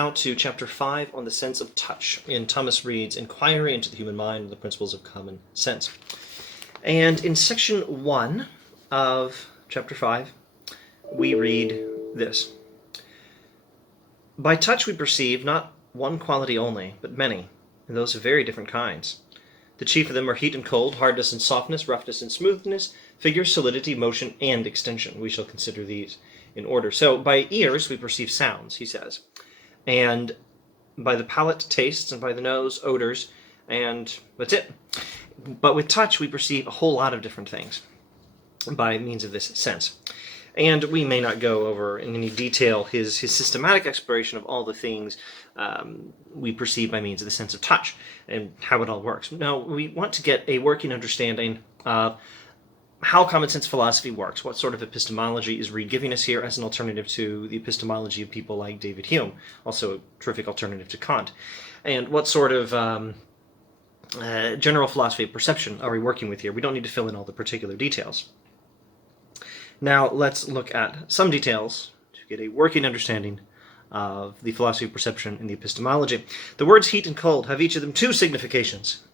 now to Chapter 5 on the sense of touch in Thomas Reid's Inquiry into the Human Mind and the Principles of Common Sense. And in Section 1 of Chapter 5, we read this. By touch we perceive not one quality only, but many, and those of very different kinds. The chief of them are heat and cold, hardness and softness, roughness and smoothness, figure, solidity, motion, and extension. We shall consider these in order. So by ears we perceive sounds, he says, and by the palate tastes, and by the nose odors, and that's it. But with touch we perceive a whole lot of different things by means of this sense. And we may not go over in any detail his systematic exploration of all the things we perceive by means of the sense of touch and how it all works. Now, we want to get a working understanding of how common sense philosophy works. What sort of epistemology is Reid giving us here as an alternative to the epistemology of people like David Hume, also a terrific alternative to Kant? And what sort of general philosophy of perception are we working with here? We don't need to fill in all the particular details. Now let's look at some details to get a working understanding of the philosophy of perception and the epistemology. The words heat and cold have each of them two significations.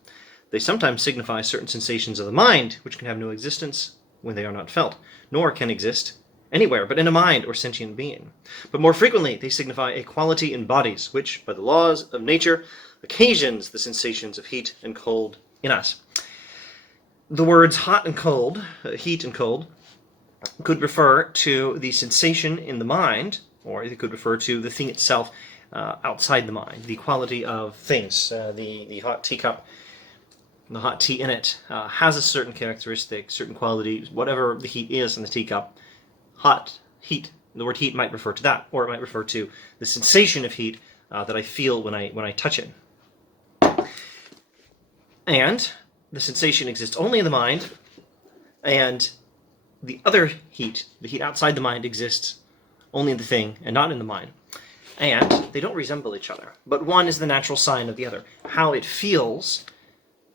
They sometimes signify certain sensations of the mind, which can have no existence when they are not felt, nor can exist anywhere but in a mind or sentient being. But more frequently they signify a quality in bodies, which, by the laws of nature, occasions the sensations of heat and cold in us. The words hot and cold, heat and cold, could refer to the sensation in the mind, or they could refer to the thing itself outside the mind, the quality of things. The hot teacup, the hot tea in it, has a certain characteristic, certain quality, whatever the heat is in the teacup. Hot, heat, the word heat might refer to that, or it might refer to the sensation of heat that I feel when I touch it. And the sensation exists only in the mind, and the other heat, the heat outside the mind, exists only in the thing and not in the mind. And they don't resemble each other, but one is the natural sign of the other. How it feels,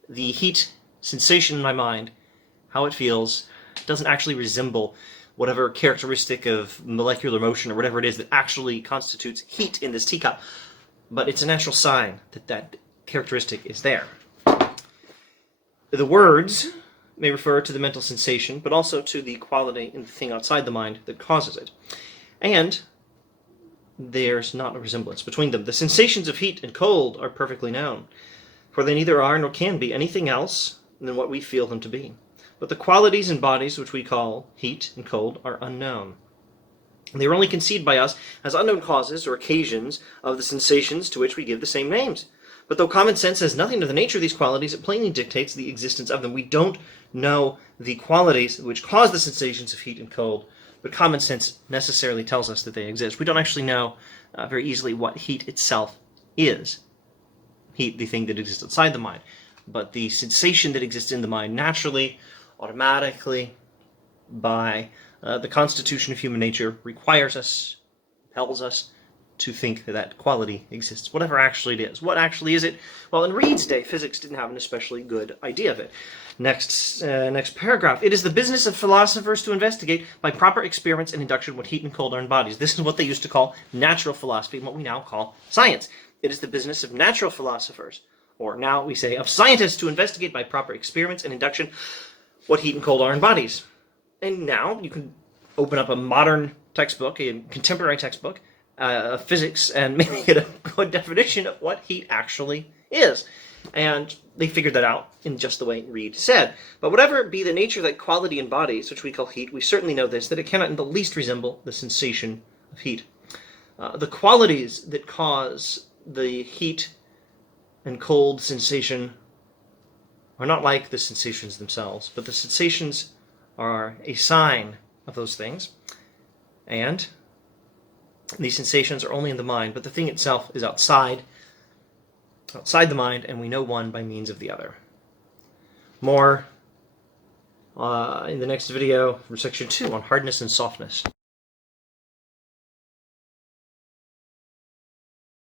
the heat sensation in my mind, how it feels, doesn't actually resemble whatever characteristic of molecular motion or whatever it is that actually constitutes heat in this teacup, but it's a natural sign that that characteristic is there. The words may refer to the mental sensation, but also to the quality in the thing outside the mind that causes it. And there's not a resemblance between them. The sensations of heat and cold are perfectly known, for they neither are nor can be anything else than what we feel them to be. But the qualities in bodies which we call heat and cold are unknown. They are only conceived by us as unknown causes or occasions of the sensations to which we give the same names. But though common sense says nothing of the nature of these qualities, it plainly dictates the existence of them. We don't know the qualities which cause the sensations of heat and cold, but common sense necessarily tells us that they exist. We don't actually know very easily what heat itself is. Heat, the thing that exists outside the mind. But the sensation that exists in the mind naturally, automatically, by the constitution of human nature, requires us, tells us, to think that that quality exists, whatever actually it is. What actually is it? Well, in Reid's day, physics didn't have an especially good idea of it. Next paragraph. It is the business of philosophers to investigate by proper experiments and induction what heat and cold are in bodies. This is what they used to call natural philosophy and what we now call science. It is the business of natural philosophers, or now we say of scientists, to investigate by proper experiments and induction what heat and cold are in bodies. And now you can open up a modern textbook, a contemporary textbook, of physics, and maybe get a good definition of what heat actually is. And they figured that out in just the way Reid said. But whatever be the nature of that quality in bodies, which we call heat, we certainly know this, that it cannot in the least resemble the sensation of heat. The qualities that cause the heat and cold sensation are not like the sensations themselves, but the sensations are a sign of those things. And these sensations are only in the mind, but the thing itself is outside the mind, and we know one by means of the other. More in the next video for section 2 on hardness and softness.